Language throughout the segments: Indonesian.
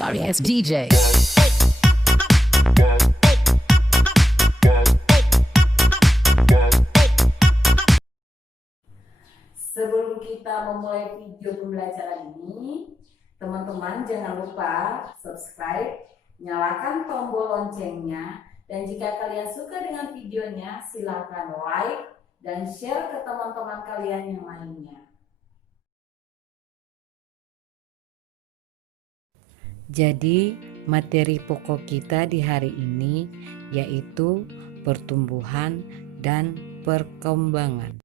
Sorry ass DJ. Sebelum kita memulai video pembelajaran ini, teman-teman jangan lupa subscribe, nyalakan tombol loncengnya, dan jika kalian suka dengan videonya, silakan like dan share ke teman-teman kalian yang lainnya. Jadi, materi pokok kita di hari ini yaitu pertumbuhan dan perkembangan.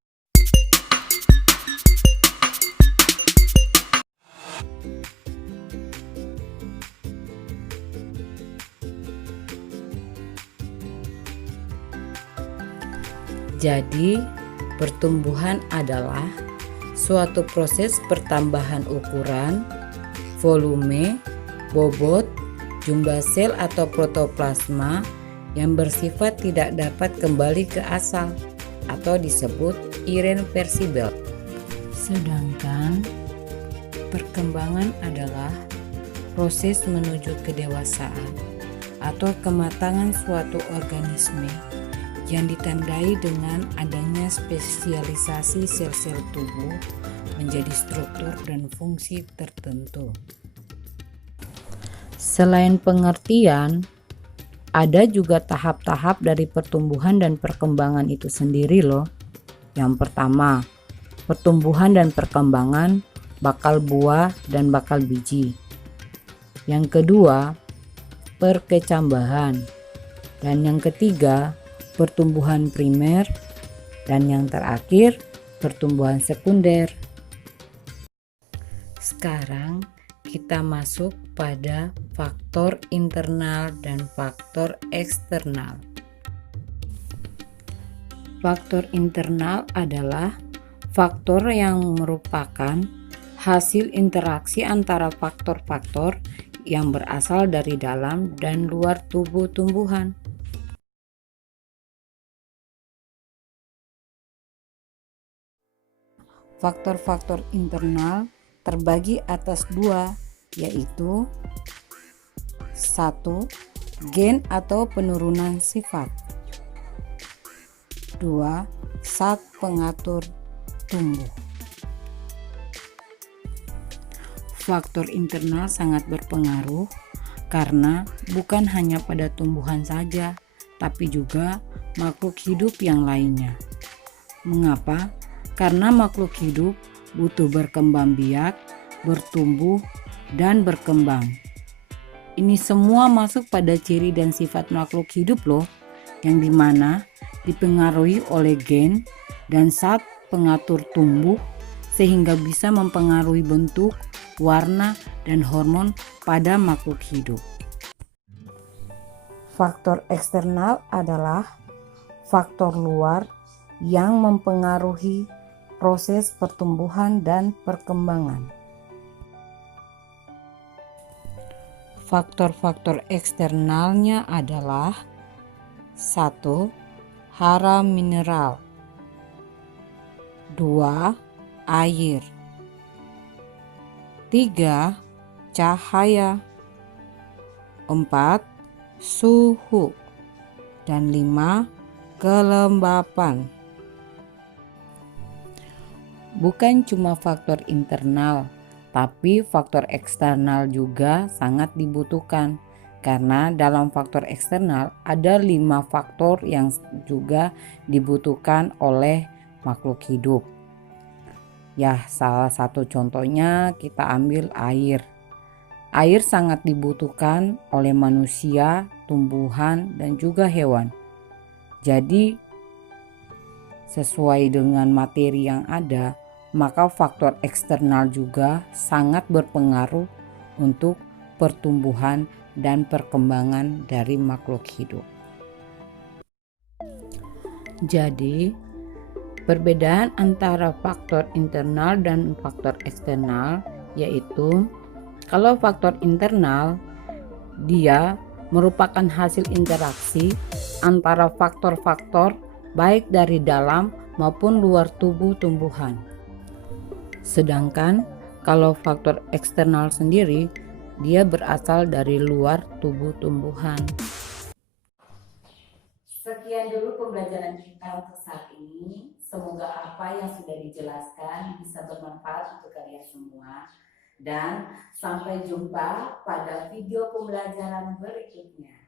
Jadi, pertumbuhan adalah suatu proses pertambahan ukuran, volume, bobot, jumlah sel atau protoplasma yang bersifat tidak dapat kembali ke asal atau disebut irreversibel. Sedangkan perkembangan adalah proses menuju kedewasaan atau kematangan suatu organisme yang ditandai dengan adanya spesialisasi sel-sel tubuh menjadi struktur dan fungsi tertentu. Selain pengertian, ada juga tahap-tahap dari pertumbuhan dan perkembangan itu sendiri loh. Yang pertama, pertumbuhan dan perkembangan bakal buah dan bakal biji. Yang kedua, perkecambahan. Dan yang ketiga, pertumbuhan primer. Dan yang terakhir, pertumbuhan sekunder. Sekarang kita masuk pada faktor internal dan faktor eksternal. Faktor internal adalah faktor yang merupakan hasil interaksi antara faktor-faktor yang berasal dari dalam dan luar tubuh tumbuhan. Faktor-faktor internal terbagi atas dua, yaitu 1. Gen atau penurunan sifat. 2. Zat pengatur tumbuh. Faktor internal sangat berpengaruh karena bukan hanya pada tumbuhan saja, tapi juga makhluk hidup yang lainnya. Mengapa? Karena makhluk hidup butuh berkembang biak, bertumbuh, dan berkembang. Ini semua masuk pada ciri dan sifat makhluk hidup loh, yang dimana dipengaruhi oleh gen dan zat pengatur tumbuh sehingga bisa mempengaruhi bentuk, warna, dan hormon pada makhluk hidup. Faktor eksternal adalah faktor luar yang mempengaruhi proses pertumbuhan dan perkembangan. Faktor-faktor eksternalnya adalah 1. Hara mineral. 2. Air. 3. Cahaya. 4. Suhu. Dan 5. Kelembapan. Bukan cuma faktor internal, tapi faktor eksternal juga sangat dibutuhkan. Karena dalam faktor eksternal ada 5 faktor yang juga dibutuhkan oleh makhluk hidup. Ya, salah satu contohnya kita ambil air. Air sangat dibutuhkan oleh manusia, tumbuhan, dan juga hewan. Jadi, sesuai dengan materi yang ada, maka faktor eksternal juga sangat berpengaruh untuk pertumbuhan dan perkembangan dari makhluk hidup. Jadi, perbedaan antara faktor internal dan faktor eksternal yaitu kalau faktor internal dia merupakan hasil interaksi antara faktor-faktor baik dari dalam maupun luar tubuh tumbuhan. Sedangkan kalau faktor eksternal sendiri Dia berasal dari luar tubuh tumbuhan. Sekian dulu pembelajaran kita untuk saat ini. Semoga apa yang sudah dijelaskan bisa bermanfaat untuk kalian semua. Dan sampai jumpa pada video pembelajaran berikutnya.